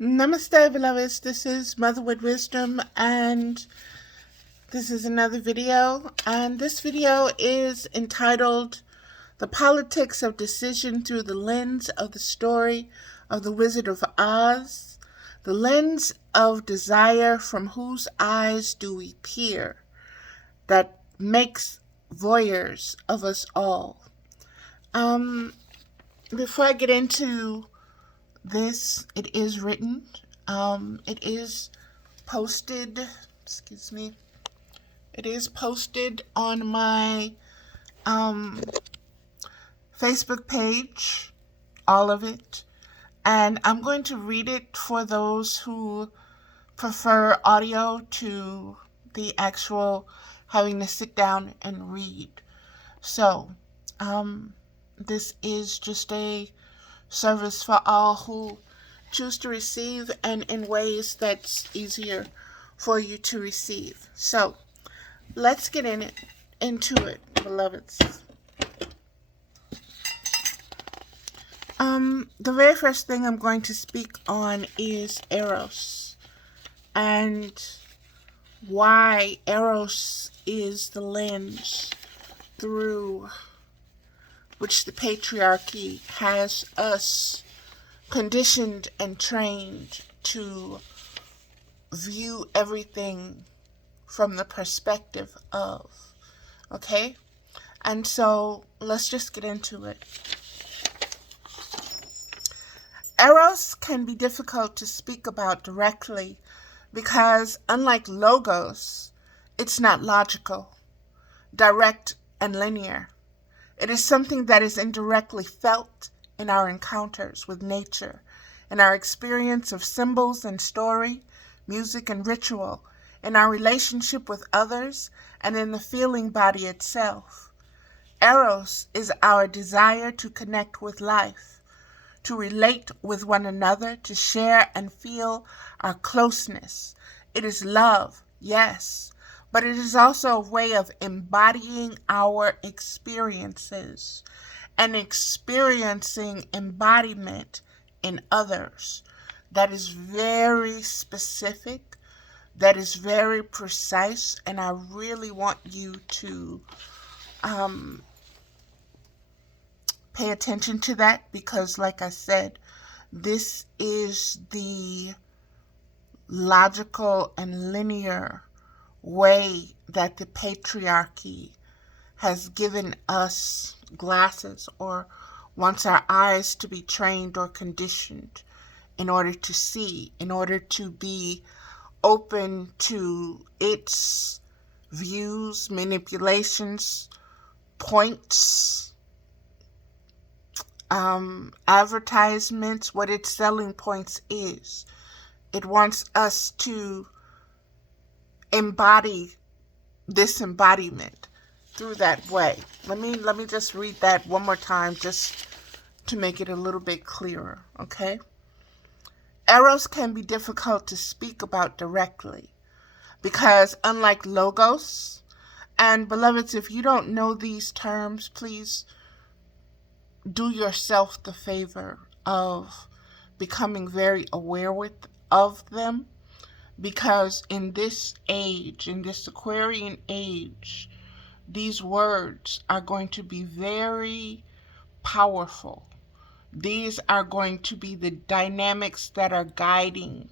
Namaste, beloveds. This is Motherwood Wisdom, and this is another video. And this video is entitled The Politics of Decision Through the Lens of the Story of the Wizard of Oz. The lens of desire, from whose eyes do we peer, that makes voyeurs of us all. Before I get into this, it is written. It is posted. Excuse me. It is posted on my Facebook page, all of it, and I'm going to read it for those who prefer audio to the actual having to sit down and read. So, this is just a service for all who choose to receive and in ways that's easier for you to receive. So let's get into it, beloveds. The very first thing I'm going to speak on is Eros, and why Eros is the lens through which the patriarchy has us conditioned and trained to view everything from the perspective of. Okay? And so let's just get into it. Eros can be difficult to speak about directly because, unlike logos, it's not logical, direct, and linear. It is something that is indirectly felt in our encounters with nature, in our experience of symbols and story, music and ritual, in our relationship with others, and in the feeling body itself. Eros is our desire to connect with life, to relate with one another, to share and feel our closeness. It is love, yes, but it is also a way of embodying our experiences and experiencing embodiment in others. That is very specific, that is very precise, and I really want you to pay attention to that because, like I said, this is the logical and linear way that the patriarchy has given us glasses, or wants our eyes to be trained or conditioned in order to see, in order to be open to its views, manipulations, points, advertisements, what its selling points is. It wants us to embody this embodiment through that way. Let me just read that one more time just to make it a little bit clearer, okay? Eros can be difficult to speak about directly because, unlike logos, and beloveds, if you don't know these terms, please do yourself the favor of becoming very aware of them, because in this age, in this Aquarian age, these words are going to be very powerful. These are going to be the dynamics that are guiding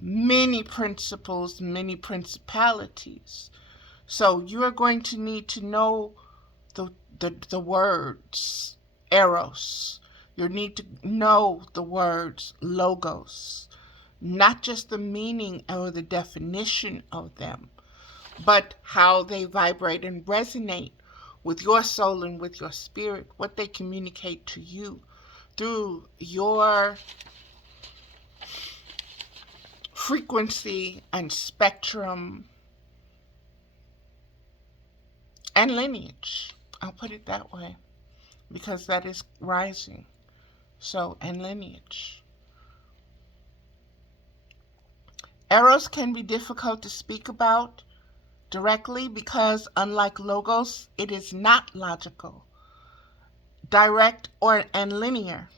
many principles, many principalities. So you are going to need to know the words Eros. You need to know the words logos, not just the meaning or the definition of them, but how they vibrate and resonate with your soul and with your spirit, what they communicate to you through your frequency and spectrum and lineage. I'll put it that way, because that is rising. So, and lineage. Eros can be difficult to speak about directly because, unlike logos, it is not logical, direct, and linear.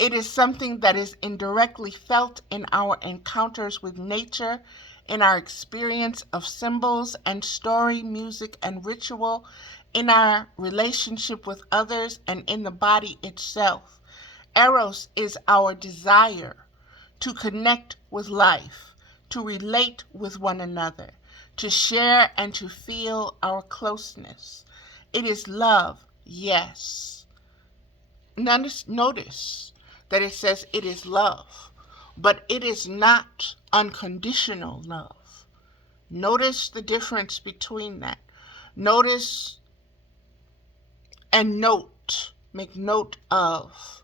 It is something that is indirectly felt in our encounters with nature, in our experience of symbols and story, music and ritual, in our relationship with others, and in the body itself. Eros is our desire to connect with life, to relate with one another, to share and to feel our closeness. It is love, yes. Notice that it says it is love, but it is not unconditional love. Notice the difference between that. Notice and make note of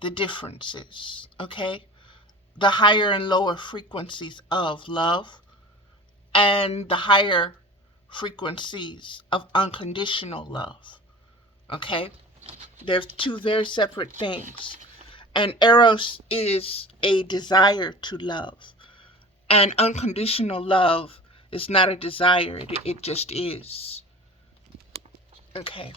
the differences, okay? The higher and lower frequencies of love and the higher frequencies of unconditional love, okay? They're two very separate things. And Eros is a desire to love. And unconditional love is not a desire, it just is. Okay.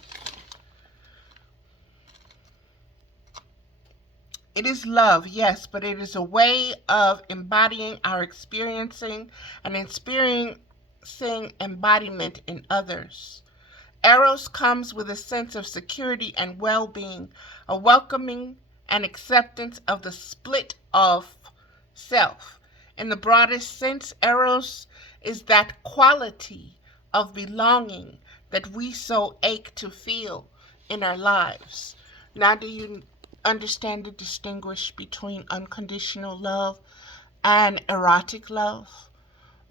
It is love, yes, but it is a way of embodying our experiencing and experiencing embodiment in others. Eros comes with a sense of security and well-being, a welcoming and acceptance of the split of self. In the broadest sense, Eros is that quality of belonging that we so ache to feel in our lives. Now, do you understand to distinguish between unconditional love and erotic love?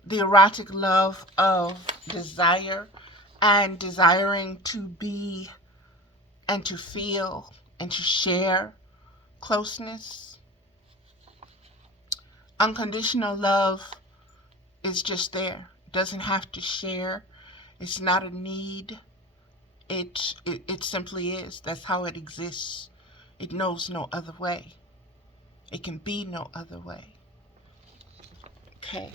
The erotic love of desire and desiring to be and to feel and to share closeness. Unconditional love is just there. It doesn't have to share. It's not a need. It simply is. That's how it exists. It knows no other way. It can be no other way. Okay.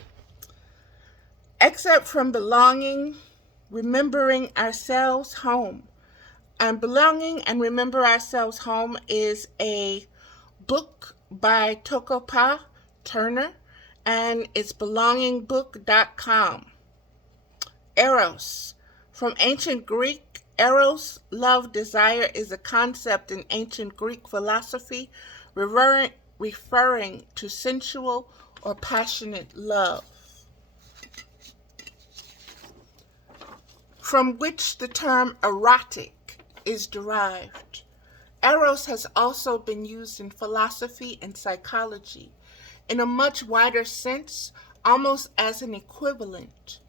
Excerpt from Belonging, Remembering Ourselves Home. And Belonging and Remember Ourselves Home is a book by Tokopa Turner, and it's belongingbook.com. Eros. From ancient Greek, Eros, love, desire, is a concept in ancient Greek philosophy referring to sensual or passionate love, from which the term erotic is derived. Eros has also been used in philosophy and psychology in a much wider sense, almost as an equivalent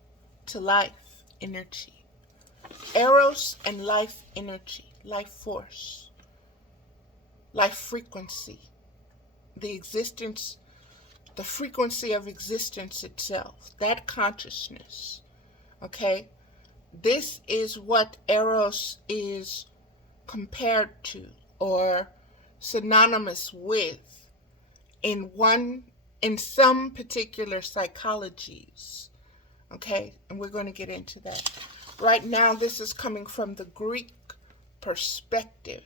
to life energy. Eros and life energy, life force, life frequency, the frequency of existence itself, that consciousness, okay? This is what Eros is compared to or synonymous with in some particular psychologies, okay? And we're going to get into that. Right now, this is coming from the Greek perspective.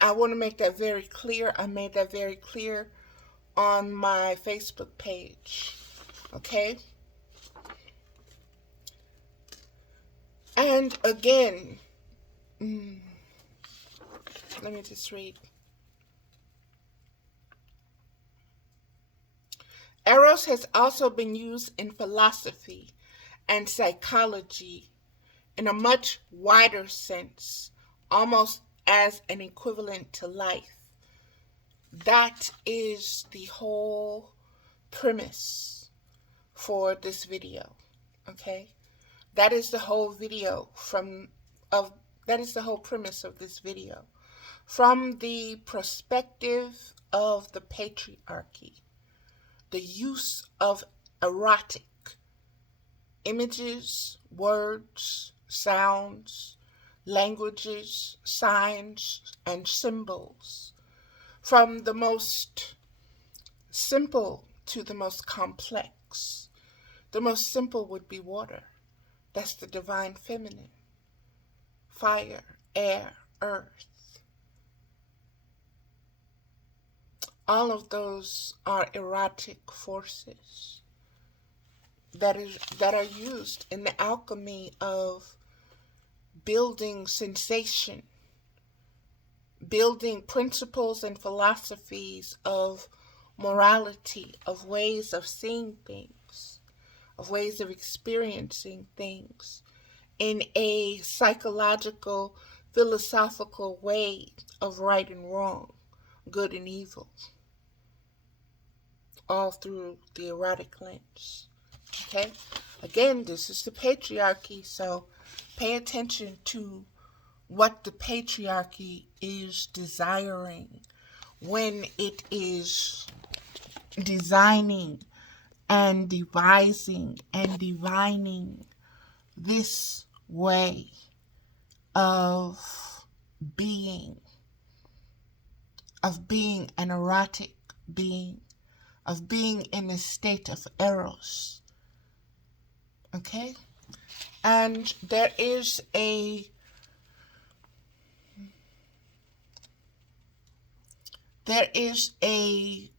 I want to make that very clear. I made that very clear on my Facebook page, okay? And again, let me just read. Eros has also been used in philosophy and psychology in a much wider sense, almost as an equivalent to life. That is the whole premise for this video, okay? That is the whole premise of this video. From the perspective of the patriarchy, the use of erotic images, words, sounds, languages, signs, and symbols, from the most simple to the most complex. The most simple would be water. That's the divine feminine. Fire, air, earth. all of those are erotic forces that are used in the alchemy of building sensation, building principles and philosophies of morality, of ways of seeing things, of ways of experiencing things in a psychological, philosophical way of right and wrong, good and evil, all through the erotic lens. Okay? Again, this is the patriarchy, so pay attention to what the patriarchy is desiring when it is designing and devising and divining this way of being an erotic being, of being in a state of Eros. Okay? And there is a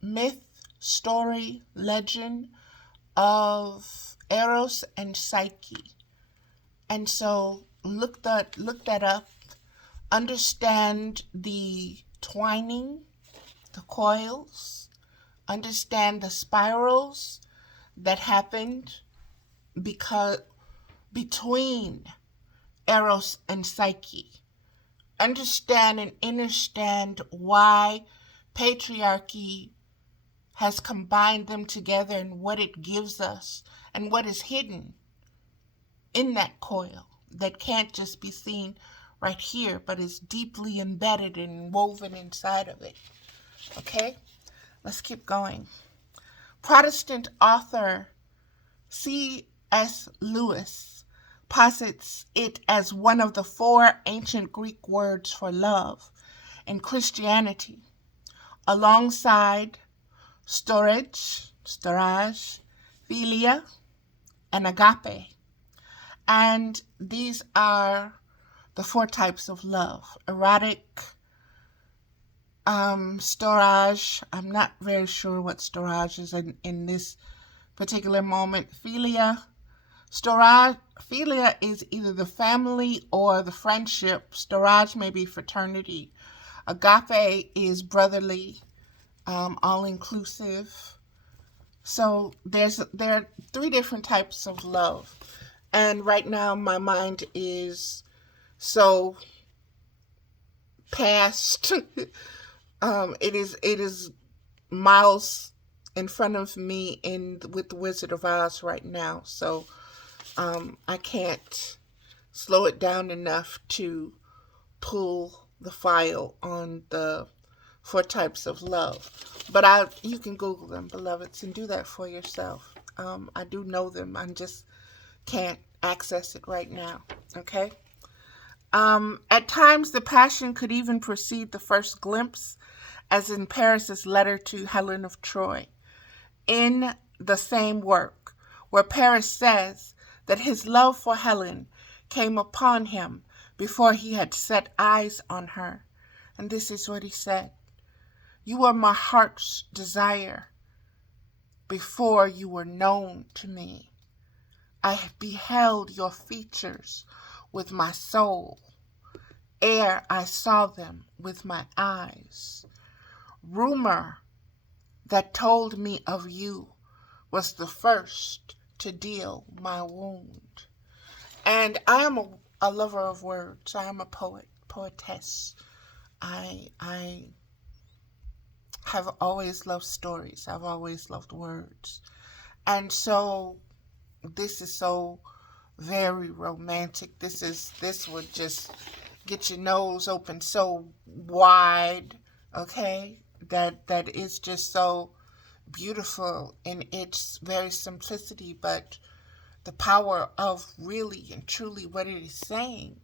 myth, story, legend of Eros and Psyche. And so look that up. Understand the twining, the coils. Understand the spirals that happened between Eros and Psyche. Understand and understand why patriarchy has combined them together and what it gives us and what is hidden in that coil that can't just be seen right here, but is deeply embedded and woven inside of it. Okay? Let's keep going. Protestant author C.S. Lewis posits it as one of the 4 ancient Greek words for love in Christianity, alongside storge, philia, and agape. And these are the 4 types of love. Erotic, storage. I'm not very sure what storage is in this particular moment. Philia. Philia is either the family or the friendship. Storage may be fraternity. Agape is brotherly, all-inclusive. So there are 3 different types of love. And right now my mind is so past. It is miles in front of me with the Wizard of Oz right now. So I can't slow it down enough to pull the file on the 4 types of love. But you can Google them, beloveds, and do that for yourself. I do know them. I just can't access it right now. Okay? At times, the passion could even precede the first glimpse, as in Paris's letter to Helen of Troy. In the same work, where Paris says that his love for Helen came upon him before he had set eyes on her. And this is what he said: "You were my heart's desire before you were known to me. I beheld your features with my soul, ere I saw them with my eyes. Rumor that told me of you was the first to deal my wound." And I am a lover of words. I am a poetess. I have always loved stories. I've always loved words. And so this is so very romantic. This would just get your nose open so wide, okay? That is just so beautiful in its very simplicity, but the power of really and truly what it is saying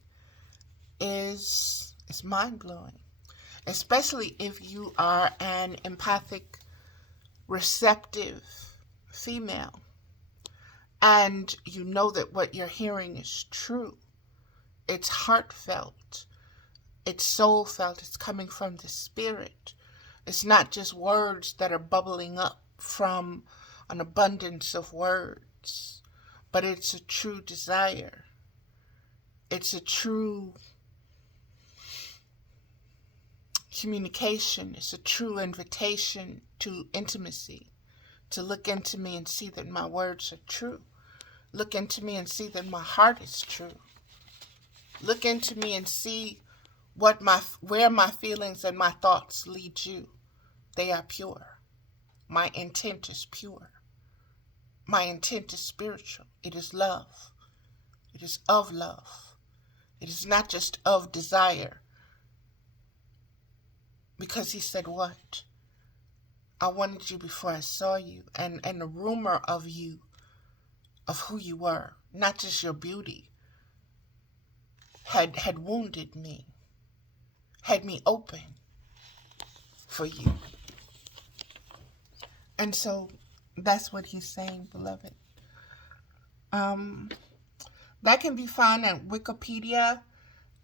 is mind-blowing. Especially if you are an empathic, receptive female, and you know that what you're hearing is true. It's heartfelt. It's soul-felt. It's coming from the spirit. It's not just words that are bubbling up from an abundance of words, but it's a true desire. It's a true communication. It's a true invitation to intimacy, to look into me and see that my words are true. Look into me and see that my heart is true. Look into me and see where my feelings and my thoughts lead you. They are pure. My intent is pure. My intent is spiritual. It is love. It is of love. It is not just of desire. Because he said what? I wanted you before I saw you. And the rumor of you, of who you were, not just your beauty, had wounded me, had me open for you. And so that's what he's saying, beloved. That can be found at Wikipedia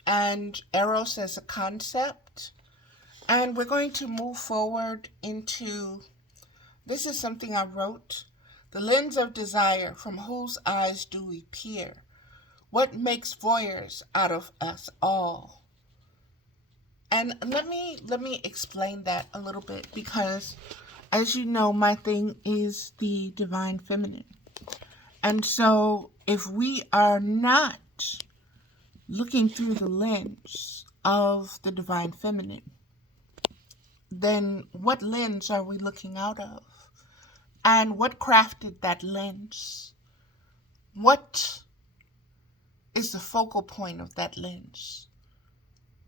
and Eros as a concept. And we're going to move forward into, this is something I wrote. The lens of desire, from whose eyes do we peer? What makes voyeurs out of us all? And let me explain that a little bit, because as you know, my thing is the divine feminine. And so if we are not looking through the lens of the divine feminine, then what lens are we looking out of? And what crafted that lens? What is the focal point of that lens?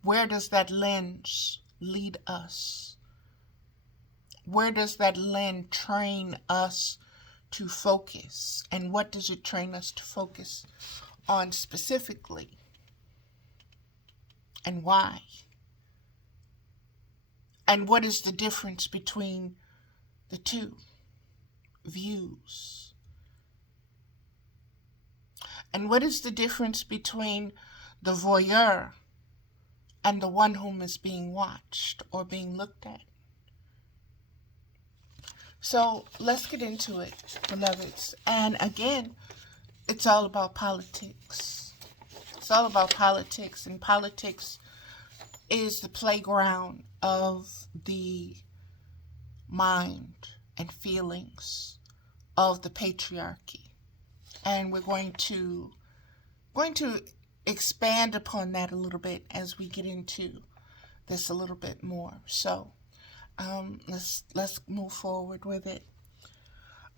Where does that lens lead us? Where does that lens train us to focus? And what does it train us to focus on specifically? And why? And what is the difference between the two views? And what is the difference between the voyeur and the one whom is being watched or being looked at? So let's get into it, beloveds. And again, it's all about politics. It's all about politics, and politics is the playground of the mind and feelings of the patriarchy. And we're going to expand upon that a little bit as we get into this a little bit more. So let's move forward with it.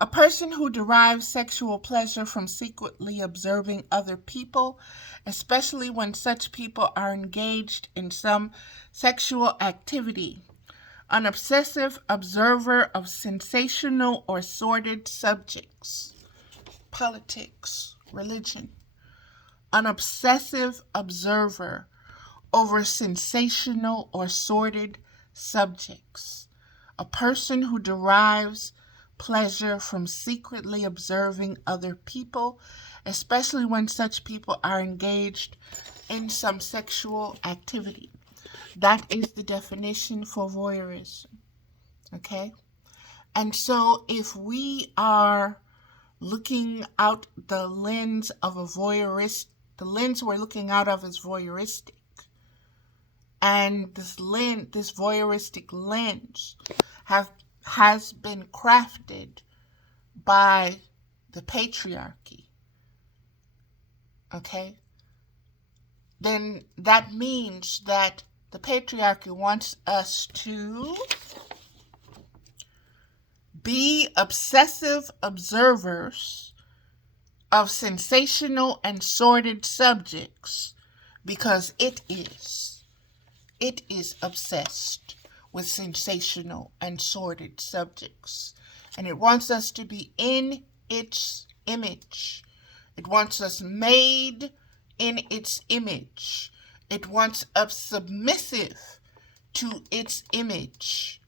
A person who derives sexual pleasure from secretly observing other people, especially when such people are engaged in some sexual activity. An obsessive observer of sensational or sordid subjects. Politics, religion. An obsessive observer over sensational or sordid subjects. A person who derives pleasure from secretly observing other people, especially when such people are engaged in some sexual activity. That is the definition for voyeurism. Okay? And so if we are looking out the lens of a voyeurist, the lens we're looking out of is voyeuristic. And this voyeuristic lens has been crafted by the patriarchy. Okay? Then that means that the patriarchy wants us to be obsessive observers of sensational and sordid subjects, because it is obsessed with sensational and sordid subjects. And it wants us to be in its image. It wants us made in its image. It wants us submissive to its image.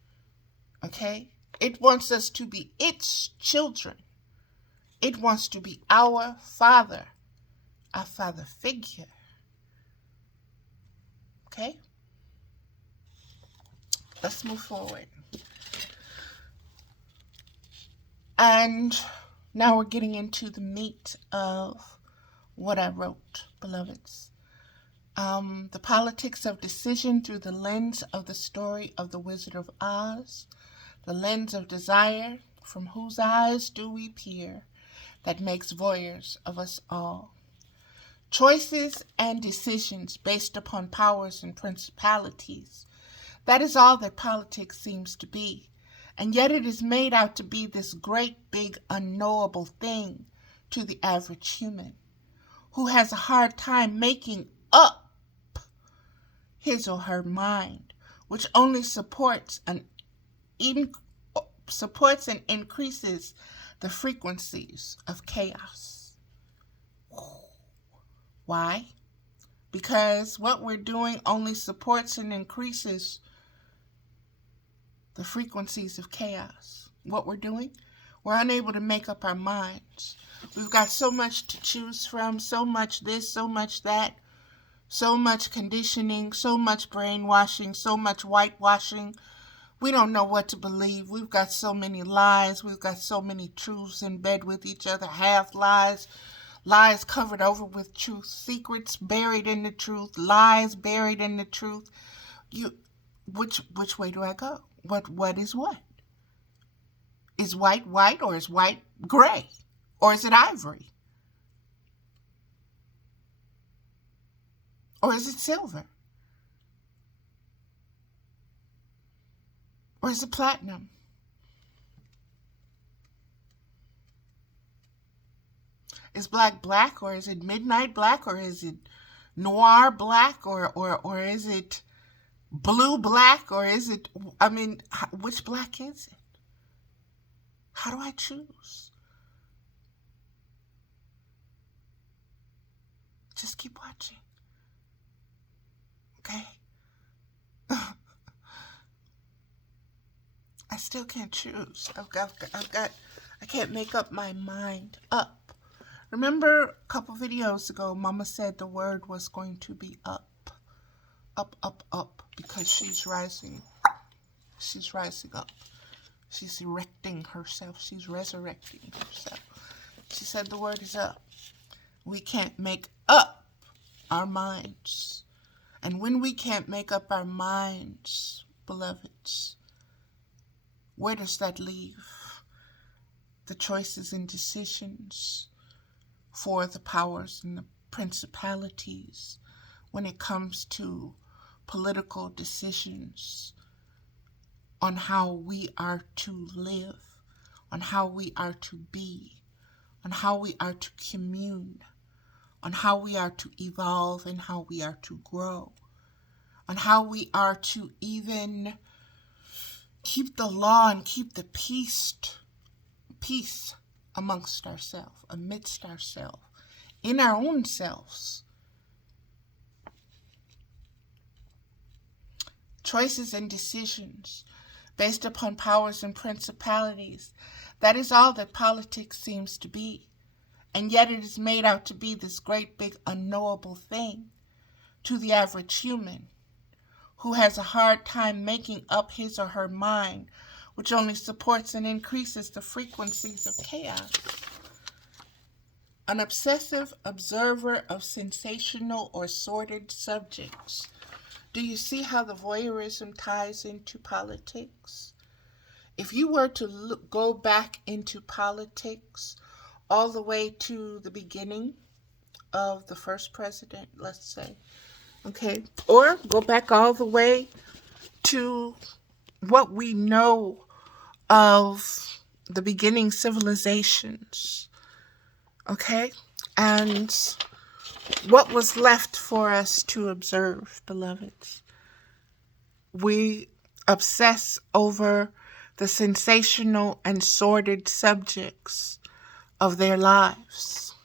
Okay? It wants us to be its children. It wants to be our father figure. Okay? Let's move forward. And now we're getting into the meat of what I wrote, beloveds. The politics of decision through the lens of the story of the Wizard of Oz, the lens of desire, from whose eyes do we peer, that makes voyeurs of us all. Choices and decisions based upon powers and principalities. That is all that politics seems to be. And yet it is made out to be this great, big, unknowable thing to the average human, who has a hard time making up his or her mind, which only supports and increases the frequencies of chaos. Why? Because what we're doing only supports and increases the frequencies of chaos. What we're doing, we're unable to make up our minds. We've got so much to choose from, so much this, so much that, so much conditioning, so much brainwashing, so much whitewashing. We don't know what to believe. We've got so many lies. We've got so many truths in bed with each other, half lies, lies covered over with truth, secrets buried in the truth, lies buried in the truth. Which way do I go? What is what? Is white white, or is white gray? Or is it ivory? Or is it silver? Or is it platinum? Is black black, or is it midnight black, or is it noir black, or is it blue black, or is it, which black is it? How do I choose? Just keep watching. Okay? I still can't choose. I can't make up my mind up. Remember a couple videos ago, Mama said the word was going to be up. Up, up, up, because she's rising. She's rising up. She's erecting herself. She's resurrecting herself. She said the word is up. We can't make up our minds. And when we can't make up our minds, beloveds, where does that leave the choices and decisions for the powers and the principalities when it comes to political decisions on how we are to live, on how we are to be, on how we are to commune, on how we are to evolve and how we are to grow, on how we are to even keep the law and keep the peace amongst ourselves, amidst ourselves, in our own selves. Choices and decisions based upon powers and principalities. That is all that politics seems to be. And yet it is made out to be this great big unknowable thing to the average human, who has a hard time making up his or her mind, which only supports and increases the frequencies of chaos. An obsessive observer of sensational or sordid subjects. Do you see how the voyeurism ties into politics? If you were to go back into politics all the way to the beginning of the first president, let's say, okay, or go back all the way to what we know of the beginning civilizations, okay, and what was left for us to observe, beloveds. We obsess over the sensational and sordid subjects of their lives,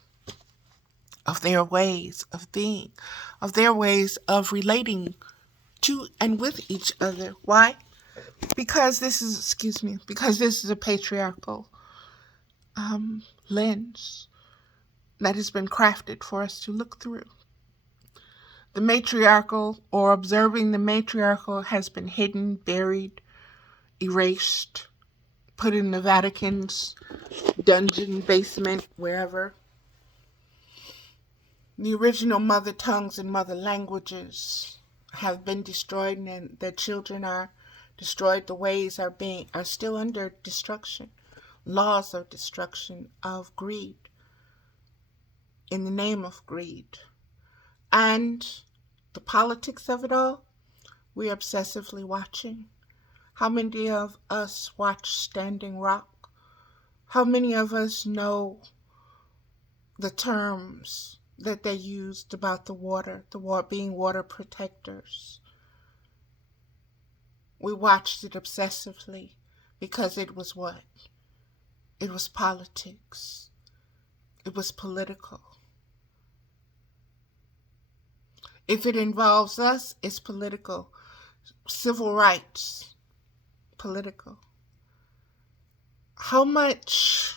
of their ways of being, of their ways of relating to and with each other. Why? Because this is a patriarchal lens that has been crafted for us to look through. The matriarchal, or observing the matriarchal, has been hidden, buried, erased, put in the Vatican's dungeon, basement, wherever. The original mother tongues and mother languages have been destroyed, and their children are destroyed. The ways are still under destruction. Laws of destruction, of greed, in the name of greed. And the politics of it all, we're obsessively watching. How many of us watch Standing Rock? How many of us know the terms that they used about the water being water protectors? We watched it obsessively because it was what? It was politics. It was political. If it involves us, it's political. Civil rights, political. How much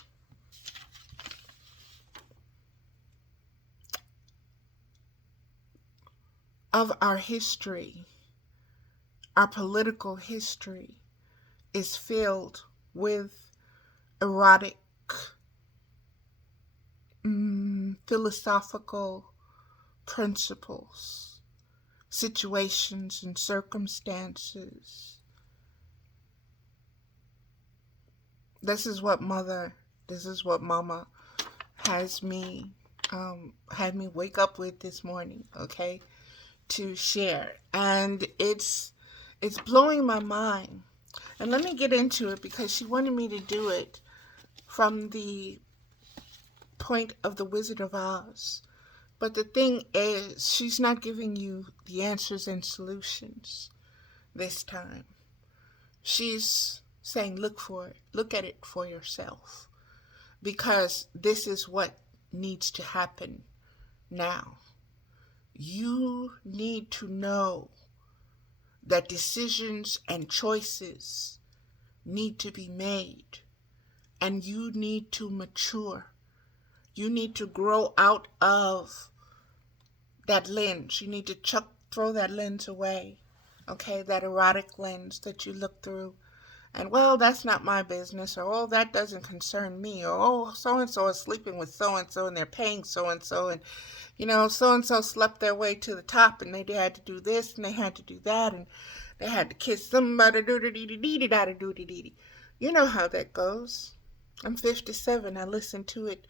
of our history, our political history, is filled with erotic, philosophical principles, situations, and circumstances. This is what Mama had me wake up with this morning, okay, to share. And it's blowing my mind. And let me get into it because she wanted me to do it from the point of the Wizard of Oz. But the thing is, she's not giving you the answers and solutions this time. She's saying, look for it. Look at it for yourself. Because this is what needs to happen now. You need to know that decisions and choices need to be made. And you need to mature. You need to grow out of that lens. You need to throw that lens away. Okay, that erotic lens that you look through. And, well, that's not my business. Or, oh, that doesn't concern me. Or, oh, so-and-so is sleeping with so-and-so and they're paying so-and-so. And, so-and-so slept their way to the top and they had to do this and they had to do that. And they had to kiss somebody. You know how that goes. I'm 57. I listened to it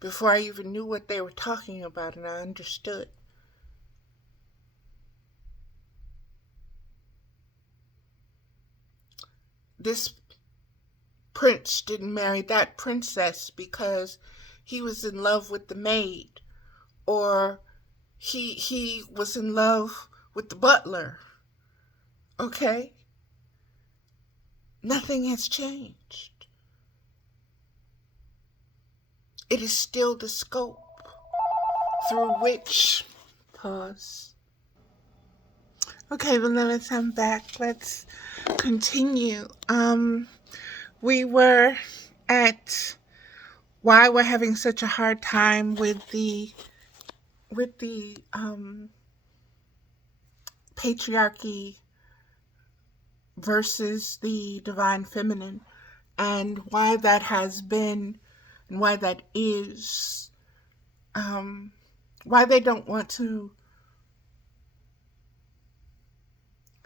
before I even knew what they were talking about, and I understood. This prince didn't marry that princess because he was in love with the maid, or he was in love with the butler. Okay? Nothing has changed. It is still the scope through which... Pause. Okay, beloveds, I'm back. Let's continue. We were at why we're having such a hard time with the patriarchy versus the divine feminine, and why that has been and why that is, why they don't want to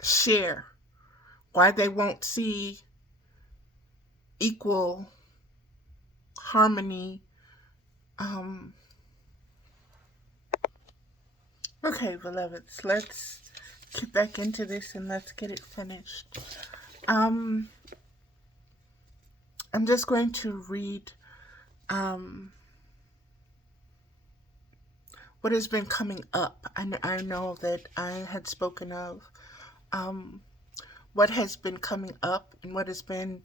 share, why they won't see equal harmony. Okay, beloveds, let's get back into this and let's get it finished. I'm just going to read what has been coming up. I know that I had spoken of what has been coming up and what has been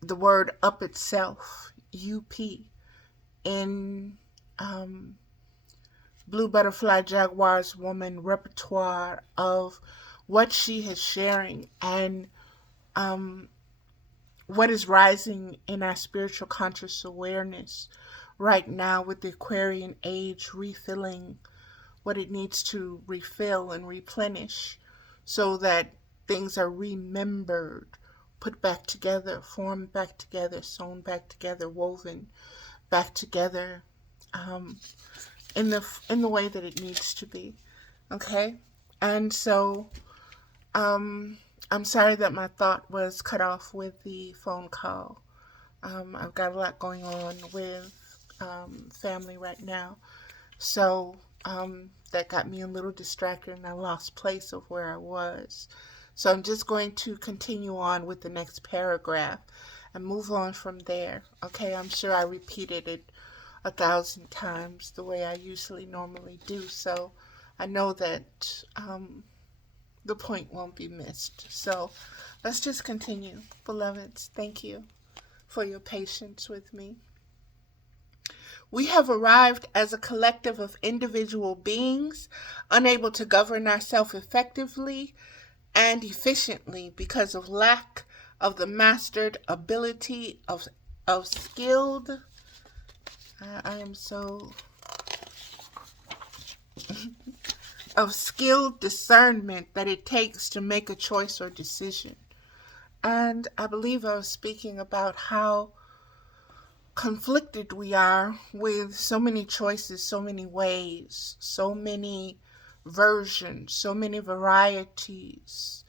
the word up itself, UP, in Blue Butterfly Jaguar's woman repertoire of what she is sharing and what is rising in our spiritual conscious awareness right now with the Aquarian age refilling what it needs to refill and replenish so that things are remembered put back together, formed back together, sewn back together, woven back together, um, in the way that it needs to be. Okay, and so I'm sorry that my thought was cut off with the phone call. I've got a lot going on with family right now, so that got me a little distracted, and I lost place of where I was. So I'm just going to continue on with the next paragraph and move on from there. Okay, I'm sure I repeated it 1,000 times the way I usually normally do, so I know that the point won't be missed. So let's just continue. Beloveds, thank you for your patience with me. We have arrived as a collective of individual beings, unable to govern ourselves effectively and efficiently because of lack of the mastered ability of skilled. I am so of skilled discernment that it takes to make a choice or decision. And I believe I was speaking about how conflicted we are with so many choices, so many ways, so many versions, so many varieties,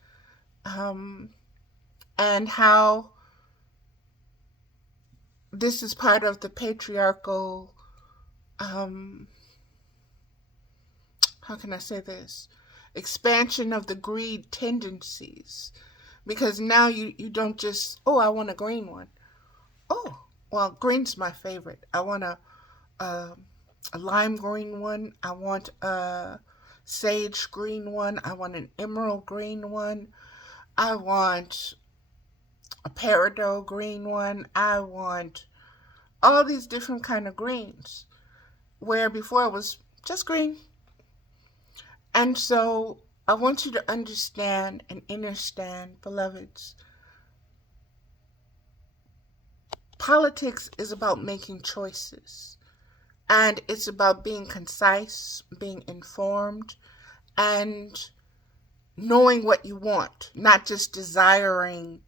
and how this is part of the patriarchal, how can I say this? Expansion of the greed tendencies. Because now you don't just, oh, I want a green one. Oh, well, green's my favorite. I want a lime green one. I want a sage green one. I want an emerald green one. I want a peridot green one. I want all these different kind of greens, where before it was just green. And so I want you to understand and understand, beloveds, politics is about making choices. And it's about being concise, being informed, and knowing what you want, not just desiring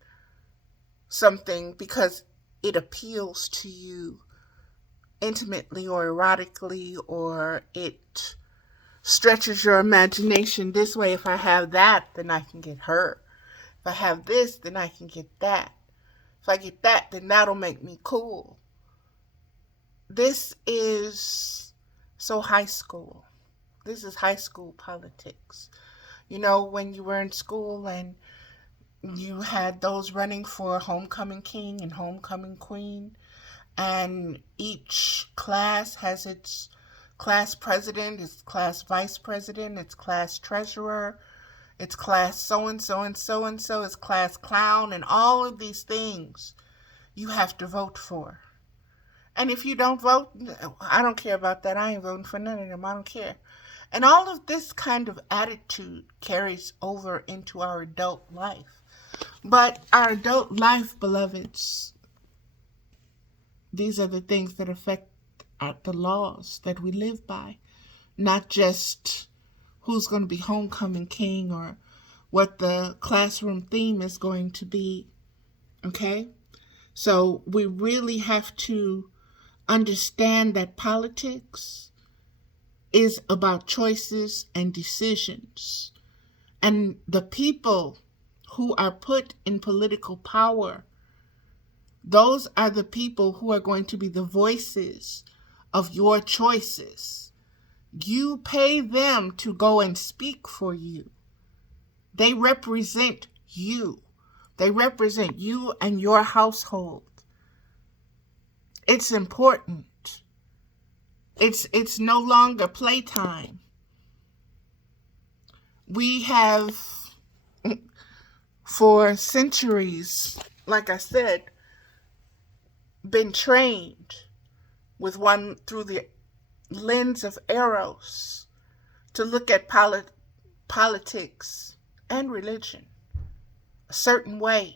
something because it appeals to you intimately or erotically, or it stretches your imagination this way. If I have that, then I can get her. If I have this, then I can get that. If I get that, then that'll make me cool. This is so high school. This is high school politics. You know, when you were in school and you had those running for homecoming king and homecoming queen, and each class has its class president, its class vice president, its class treasurer, its class so-and-so and so-and-so, its class clown, and all of these things you have to vote for. And if you don't vote, I don't care about that. I ain't voting for none of them. I don't care. And all of this kind of attitude carries over into our adult life. But our adult life, beloveds, these are the things that affect the laws that we live by, not just who's going to be homecoming king or what the classroom theme is going to be. Okay? So we really have to understand that politics is about choices and decisions. And the people who are put in political power, those are the people who are going to be the voices of your choices. You pay them to go and speak for you. They represent you. They represent you and your household. It's important. It's no longer playtime. We have, for centuries, like I said, been trained with one through the lens of Eros to look at politics and religion a certain way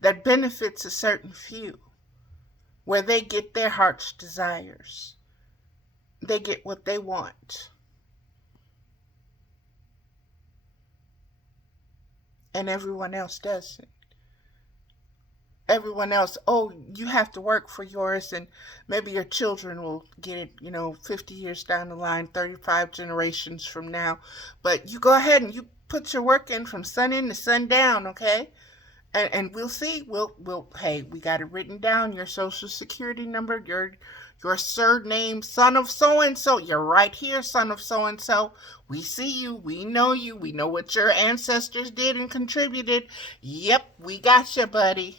that benefits a certain few, where they get their heart's desires. They get what they want. And everyone else doesn't. everyone else, oh, you have to work for yours, and maybe your children will get it, 50 years down the line, 35 generations from now. But you go ahead and you put your work in from sun in to sun down, okay? And we'll see. We'll hey, we got it written down. Your social security number, your surname, son of so and so. You're right here, son of so and so. We see you. We know you. We know what your ancestors did and contributed. Yep, we got you, buddy.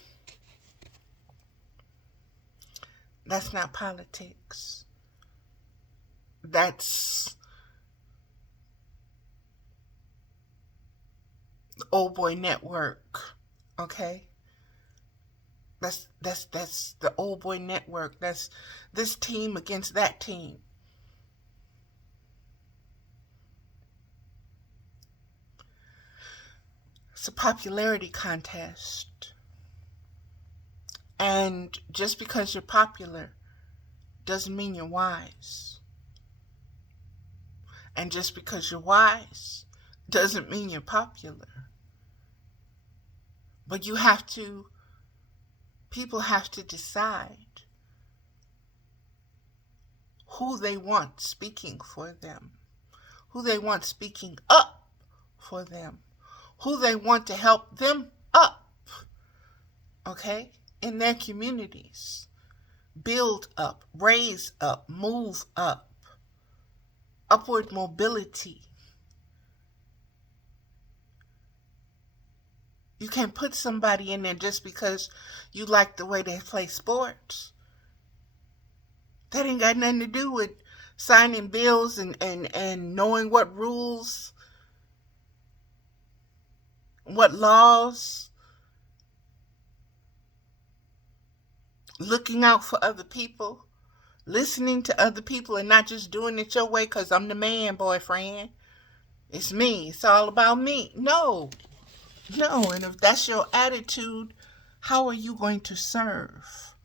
That's not politics. That's the old boy network. Okay? That's the old boy network. That's this team against that team. It's a popularity contest. And just because you're popular doesn't mean you're wise. And just because you're wise doesn't mean you're popular. But people have to decide who they want speaking for them, who they want speaking up for them, who they want to help them up, okay, in their communities. Build up, raise up, move up, upward mobility. You can't put somebody in there just because you like the way they play sports. That ain't got nothing to do with signing bills and knowing what rules, what laws, looking out for other people, listening to other people, and not just doing it your way because I'm the man, boyfriend. It's me. It's all about me. No. And if that's your attitude, how are you going to serve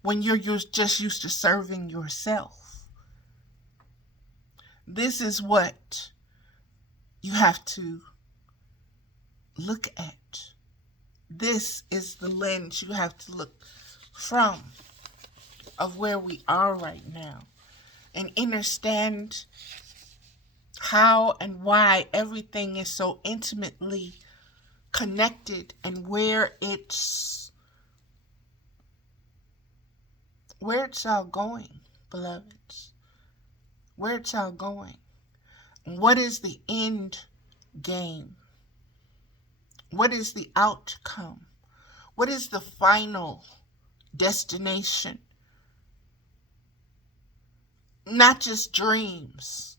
when you're just used to serving yourself? This is what you have to look at. This is the lens you have to look from of where we are right now and understand how and why everything is so intimately connected and where it's all going, beloveds. Where it's all going. What is the end game? What is the outcome? What is the final destination? Not just dreams.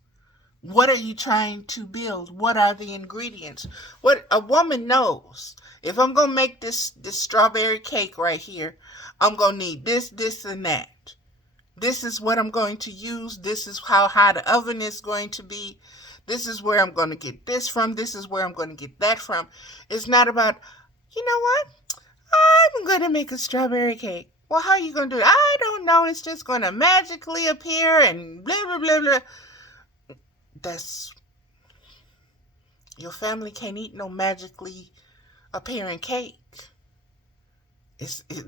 What are you trying to build? What are the ingredients? What a woman knows. If I'm going to make this strawberry cake right here, I'm going to need this, and that. This is what I'm going to use. This is how high the oven is going to be. This is where I'm going to get this from. This is where I'm going to get that from. It's not about, you know what? I'm going to make a strawberry cake. Well, how are you going to do it? I don't know. It's just going to magically appear and blah, blah, blah, blah. Your family can't eat no magically appearing cake.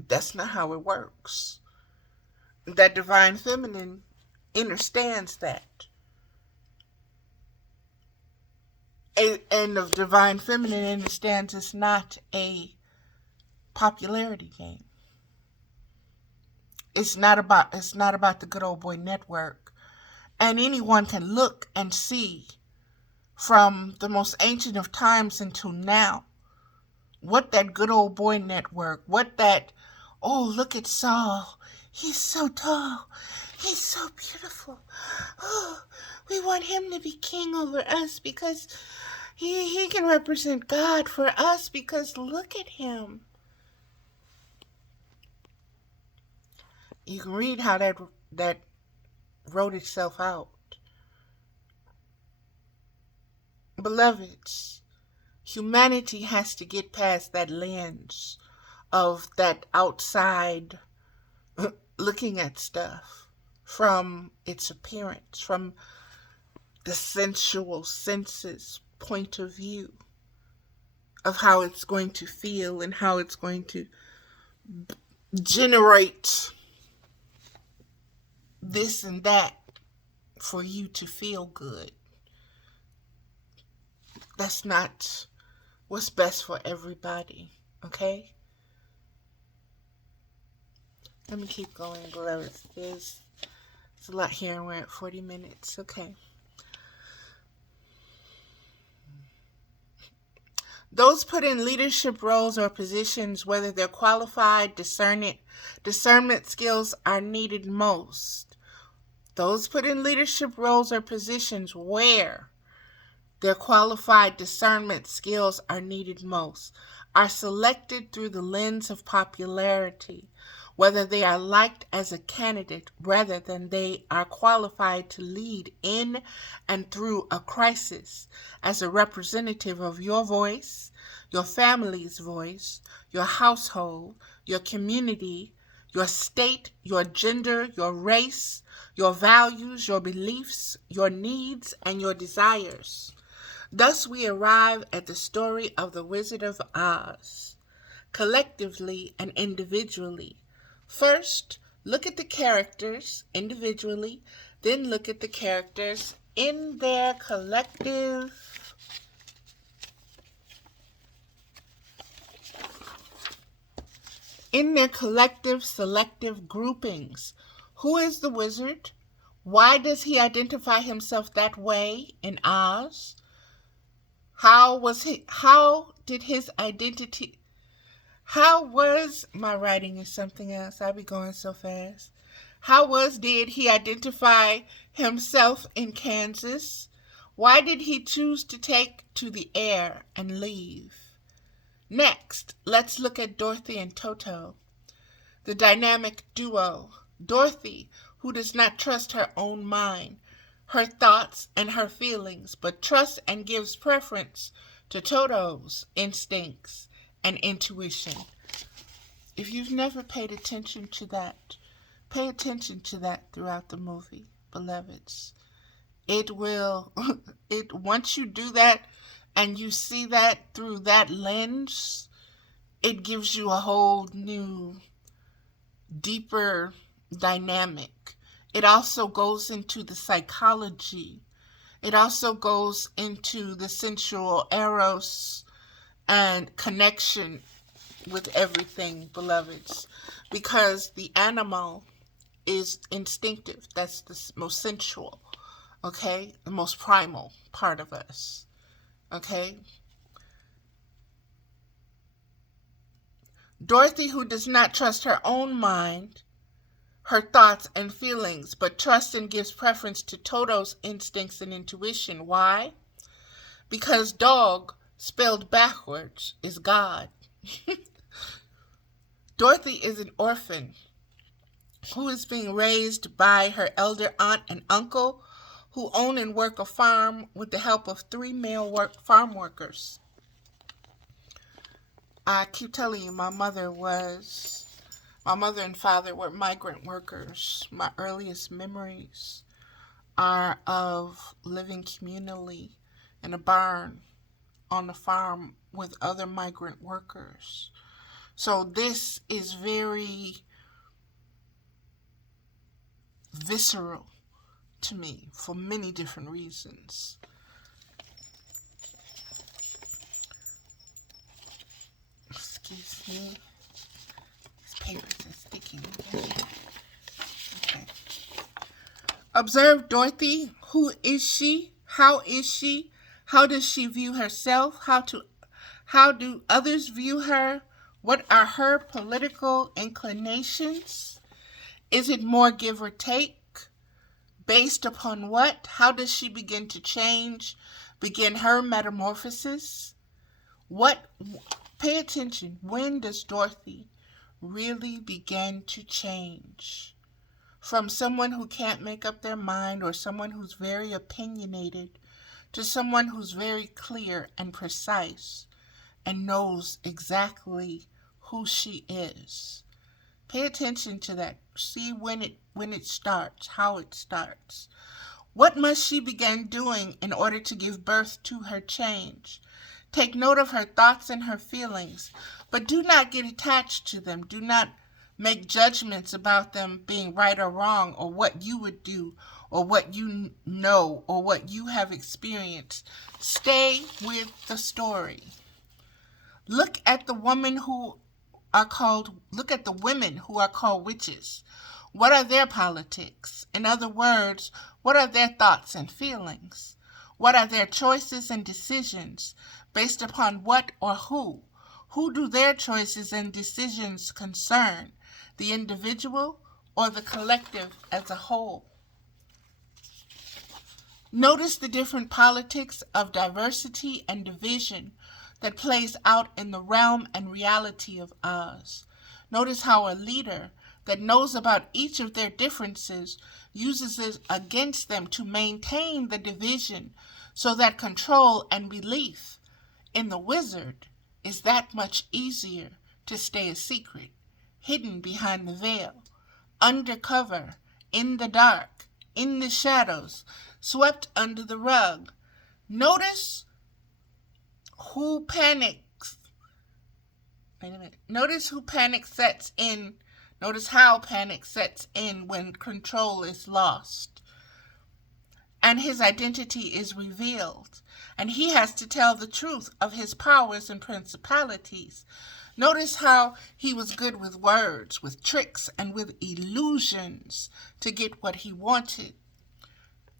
That's not how it works. That divine feminine understands that. And the divine feminine understands it's not a popularity game. It's not about the good old boy network. And anyone can look and see from the most ancient of times until now what that good old boy network, oh, look at Saul. He's so tall. He's so beautiful. Oh, we want him to be king over us because he can represent God for us because look at him. You can read how that wrote itself out. Beloveds, humanity has to get past that lens of that outside looking at stuff from its appearance, from the sensual senses point of view of how it's going to feel and how it's going to generate this and that for you to feel good. That's not what's best for everybody, okay? Let me keep going, beloveds. There's a lot here, and we're at 40 minutes. Okay. Those put in leadership roles or positions, whether they're qualified, discernment skills are needed most. Those put in leadership roles or positions where their qualified discernment skills are needed most are selected through the lens of popularity, whether they are liked as a candidate rather than they are qualified to lead in and through a crisis as a representative of your voice, your family's voice, your household, your community, your state, your gender, your race, your values, your beliefs, your needs, and your desires. Thus we arrive at the story of the Wizard of Oz, collectively and individually. First, look at the characters individually, then look at the characters in their collective selective groupings. Who is the wizard? Why does he identify himself that way in Oz? How was my writing is something else. I be going so fast. Did he identify himself in Kansas? Why did he choose to take to the air and leave? Next, let's look at Dorothy and Toto, the dynamic duo. Dorothy, who does not trust her own mind, her thoughts and her feelings, but trusts and gives preference to Toto's instincts and intuition. If you've never paid attention to that, pay attention to that throughout the movie, beloveds. Once you do that and you see that through that lens, it gives you a whole new, deeper dynamic. It also goes into the psychology. It also goes into the sensual Eros and connection with everything, beloveds. Because the animal is instinctive. That's the most sensual, okay? The most primal part of us, okay? Dorothy, who does not trust her own mind, her thoughts and feelings, but trusts and gives preference to Toto's instincts and intuition. Why? Because dog, spelled backwards, is God. Dorothy is an orphan who is being raised by her elder aunt and uncle, who own and work a farm with the help of 3 male farm workers. I keep telling you, my mother and father were migrant workers. My earliest memories are of living communally in a barn on the farm with other migrant workers. So this is very visceral to me for many different reasons. Excuse me. These papers are sticking. Okay. Observe Dorothy. Who is she? How is she? How does she view herself? How do others view her? What are her political inclinations? Is it more give or take? Based upon what? How does she begin to change? Begin her metamorphosis? Pay attention. When does Dorothy really begin to change? From someone who can't make up their mind or someone who's very opinionated to someone who's very clear and precise and knows exactly who she is. Pay attention to that. See when it starts, how it starts. What must she begin doing in order to give birth to her change? Take note of her thoughts and her feelings, but do not get attached to them. Do not make judgments about them being right or wrong, or what you would do, or what you know, or what you have experienced. Stay with the story. Look at the women who are called witches. What are their politics? In other words, what are their thoughts and feelings? What are their choices and decisions? Based upon what or who? Who do their choices and decisions concern? The individual or the collective as a whole? Notice the different politics of diversity and division that plays out in the realm and reality of Oz. Notice how a leader that knows about each of their differences uses it against them to maintain the division, so that control and belief in the wizard is that much easier to stay a secret, hidden behind the veil, undercover, in the dark, in the shadows, swept under the rug. Notice who panics. Wait a minute. Notice who panic sets in. Notice how panic sets in when control is lost, and his identity is revealed, and he has to tell the truth of his powers and principalities. Notice how he was good with words, with tricks, and with illusions to get what he wanted.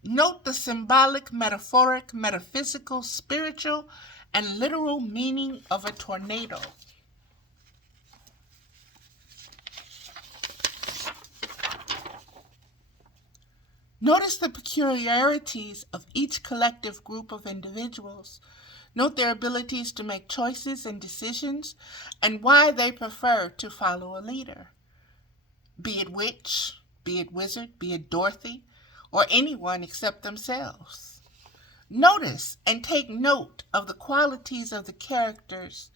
Note the symbolic, metaphoric, metaphysical, spiritual, and literal meaning of a tornado. Notice the peculiarities of each collective group of individuals. Note their abilities to make choices and decisions, and why they prefer to follow a leader. Be it witch, be it wizard, be it Dorothy, or anyone except themselves. Notice and take note of the qualities of the characters: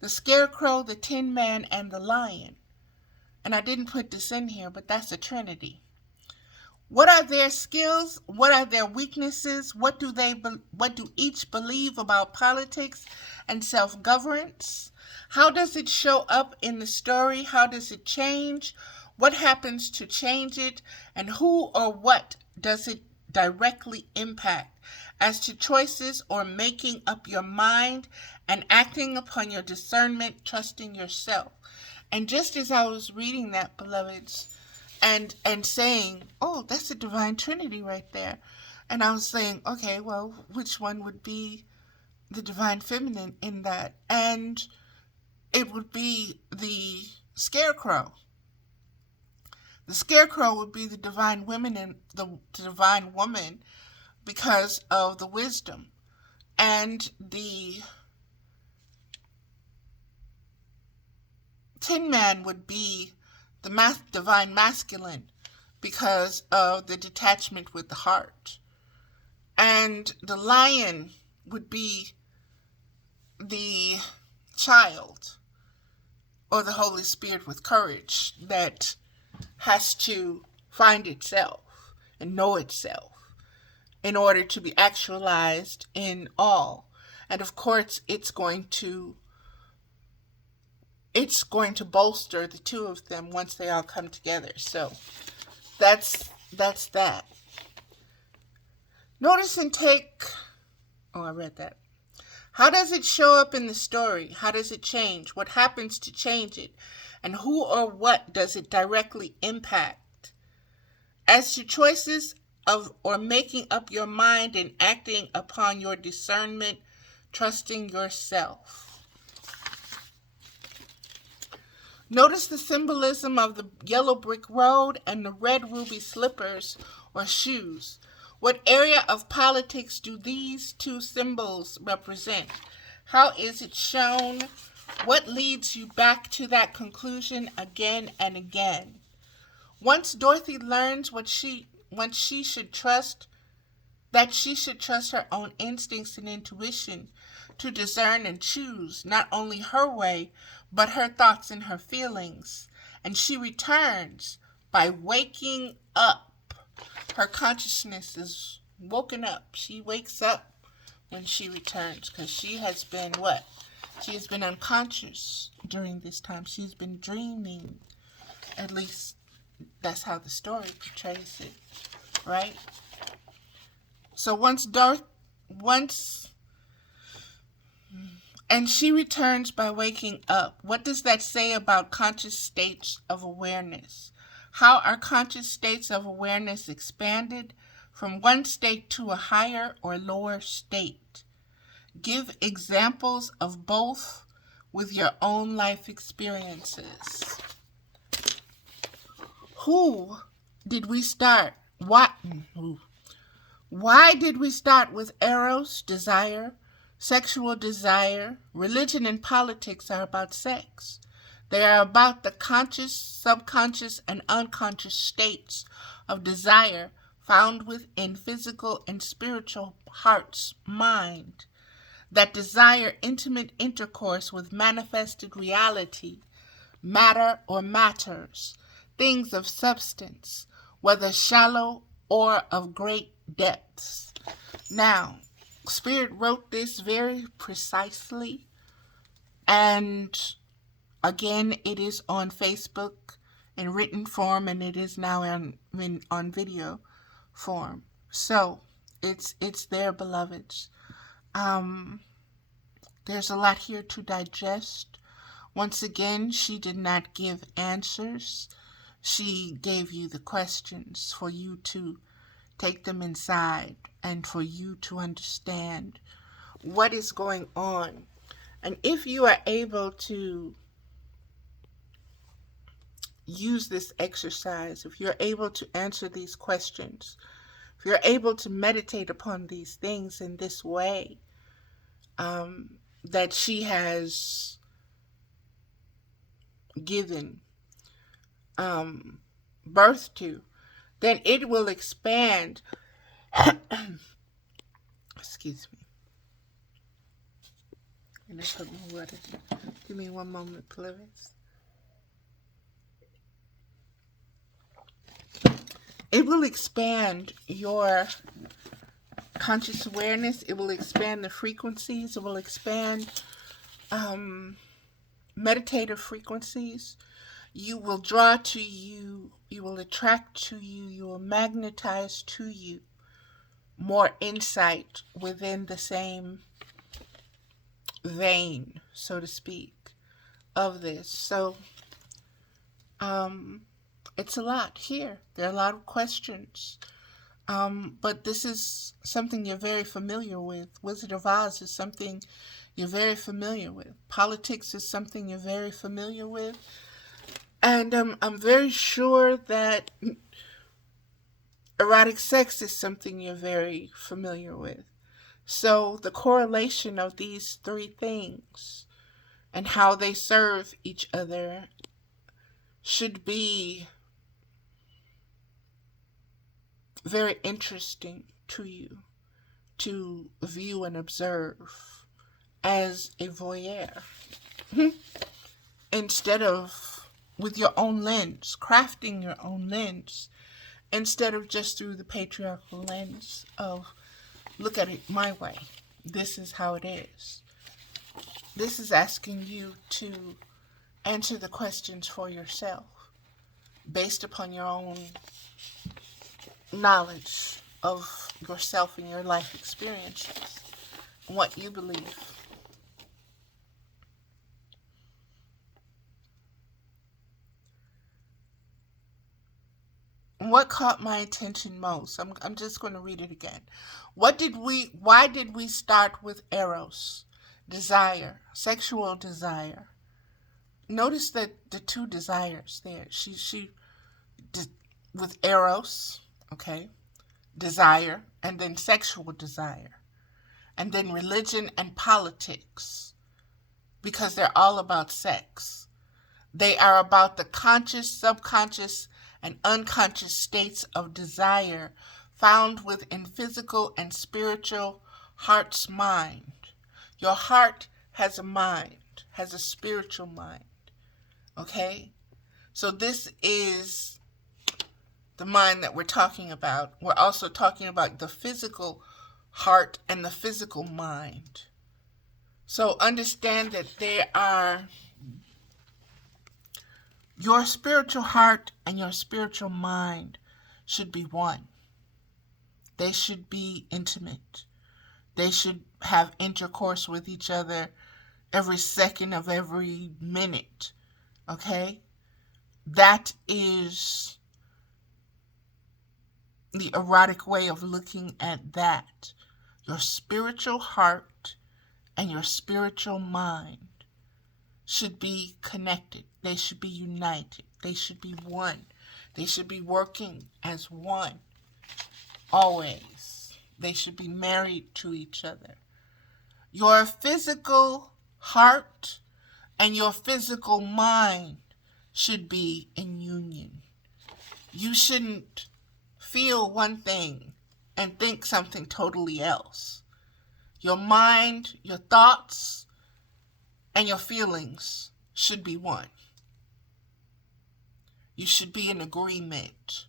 the Scarecrow, the Tin Man, and the Lion. And I didn't put this in here, but that's a trinity. What are their skills? What are their weaknesses? What do each believe about politics and self-governance? How does it show up in the story? How does it change? What happens to change it? And who or what does it directly impact? As to choices or making up your mind and acting upon your discernment, trusting yourself. And just as I was reading that, beloveds, and saying, oh, that's a divine trinity right there. And I was saying, okay, well, which one would be the divine feminine in that? And it would be the Scarecrow. The Scarecrow would be the divine woman and the divine woman because of the wisdom. And the Tin Man would be the divine masculine because of the detachment with the heart. And the Lion would be the child or the Holy Spirit with courage that has to find itself and know itself in order to be actualized in all. And of course, it's going to bolster the two of them once they all come together. So that's that. Notice and take. Oh, I read that. How does it show up in the story? How does it change? What happens to change it? And who or what does it directly impact? As to choices of or making up your mind and acting upon your discernment, trusting yourself. Notice the symbolism of the yellow brick road and the red ruby slippers or shoes. What area of politics do these two symbols represent? How is it shown? What leads you back to that conclusion again and again? Once Dorothy learns that she should trust her own instincts and intuition to discern and choose not only her way, but her thoughts and her feelings. And she returns by waking up. Her consciousness is woken up. She wakes up when she returns, because she has been what? She has been unconscious during this time. She's been dreaming. At least that's how the story portrays it, right? So and she returns by waking up. What does that say about conscious states of awareness? How are conscious states of awareness expanded from one state to a higher or lower state? Give examples of both with your own life experiences. Who did we start? Why did we start with Eros, desire, sexual desire? Religion and politics are about sex. They are about the conscious, subconscious, and unconscious states of desire found within physical and spiritual heart's mind that desire intimate intercourse with manifested reality, matter or matters, things of substance, whether shallow or of great depths. Now, Spirit wrote this very precisely, and again, it is on Facebook in written form, and it is now on video form. So it's there, beloveds. There's a lot here to digest. Once again, she did not give answers. She gave you the questions for you to take them inside and for you to understand what is going on. And if you are able to use this exercise, if you're able to answer these questions, if you're able to meditate upon these things in this way, that she has given birth to, then it will expand. Excuse me. And I put more water here. Give me one moment, please. It will expand your conscious awareness. It will expand the frequencies. It will expand meditative frequencies. You will draw to you. You will attract to you. You will magnetize to you more insight within the same vein, so to speak, of this. So, it's a lot here. There are a lot of questions. But this is something you're very familiar with. Wizard of Oz is something you're very familiar with. Politics is something you're very familiar with. And I'm very sure that erotic sex is something you're very familiar with. So the correlation of these three things and how they serve each other should be very interesting to you to view and observe as a voyeur. Instead of with your own lens, crafting your own lens, instead of just through the patriarchal lens of, look at it my way. This is how it is. This is asking you to answer the questions for yourself based upon your own knowledge of yourself and your life experiences, what you believe. What caught my attention most? I'm just going to read it again. Why did we start with Eros? Desire, sexual desire. Notice that the two desires there. She with Eros, okay, desire, and then sexual desire, and then religion and politics, because they're all about sex. They are about the conscious, subconscious, and unconscious states of desire found within physical and spiritual heart's mind. Your heart has a mind, has a spiritual mind, okay? So this is the mind that we're talking about. We're also talking about the physical heart and the physical mind. So understand that your spiritual heart and your spiritual mind should be one. They should be intimate. They should have intercourse with each other every second of every minute. Okay? That is the erotic way of looking at that. Your spiritual heart and your spiritual mind should be connected. They should be united. They should be one. They should be working as one. Always. They should be married to each other. Your physical heart and your physical mind should be in union. You shouldn't feel one thing and think something totally else. Your mind, your thoughts, and your feelings should be one. You should be in agreement,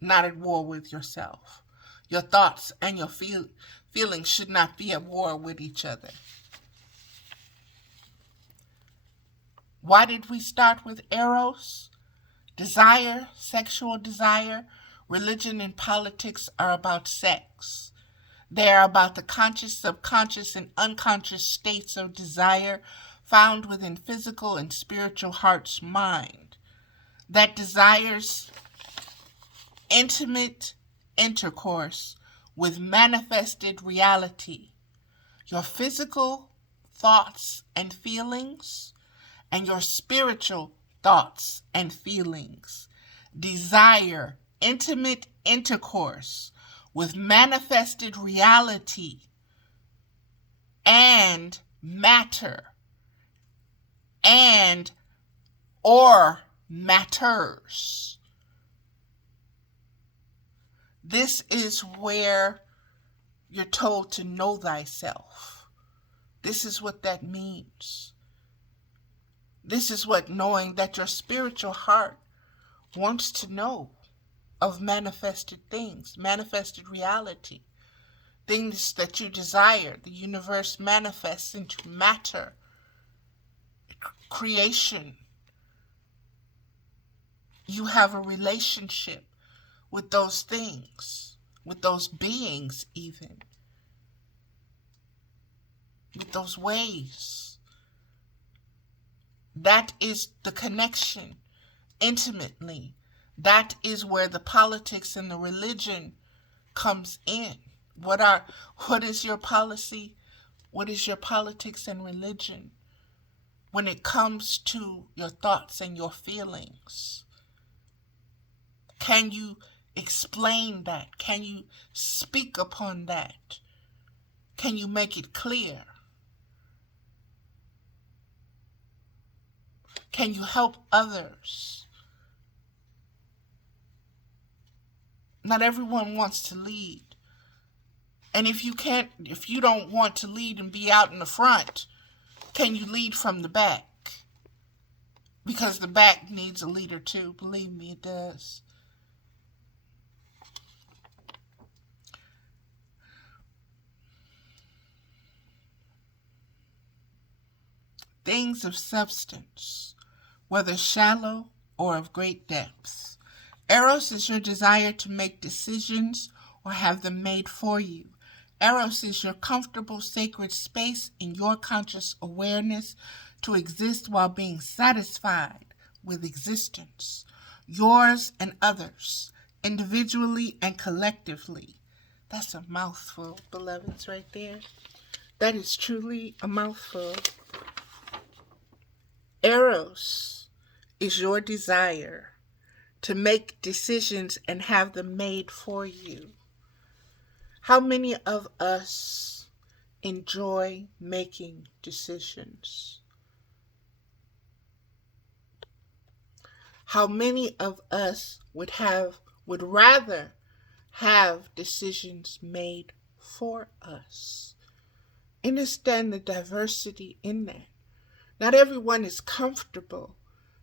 not at war with yourself. Your thoughts and your feelings should not be at war with each other. Why did we start with Eros? Desire, sexual desire. Religion and politics are about sex. They are about the conscious, subconscious, and unconscious states of desire found within physical and spiritual heart's mind that desires intimate intercourse with manifested reality. Your physical thoughts and feelings and your spiritual thoughts and feelings desire intimate intercourse with manifested reality and matter and or matters. This is where you're told to know thyself. This is what that means. This is what knowing that your spiritual heart wants to know of manifested things, manifested reality, things that you desire. The universe manifests into matter, creation. You have a relationship with those things, with those beings even, with those ways. That is the connection intimately. That is where the politics and the religion comes in. What is your policy? What is your politics and religion when it comes to your thoughts and your feelings? Can you explain that? Can you speak upon that? Can you make it clear? Can you help others? Not everyone wants to lead. And if you don't want to lead and be out in the front, can you lead from the back? Because the back needs a leader too. Believe me, it does. Things of substance, whether shallow or of great depth. Eros is your desire to make decisions or have them made for you. Eros is your comfortable, sacred space in your conscious awareness to exist while being satisfied with existence, yours and others, individually and collectively. That's a mouthful, beloveds, right there. That is truly a mouthful. Eros is your desire to make decisions and have them made for you. How many of us enjoy making decisions? How many of us would rather have decisions made for us? Understand the diversity in that. Not everyone is comfortable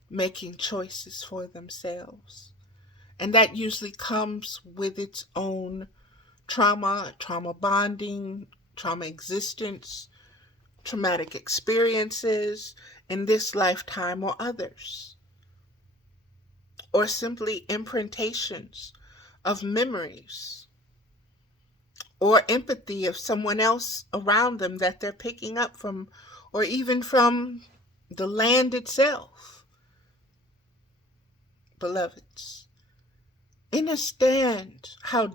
making choices for themselves. And that usually comes with its own trauma bonding, trauma existence, traumatic experiences in this lifetime or others, or simply imprintations of memories or empathy of someone else around them that they're picking up from, or even from the land itself. Beloveds, understand how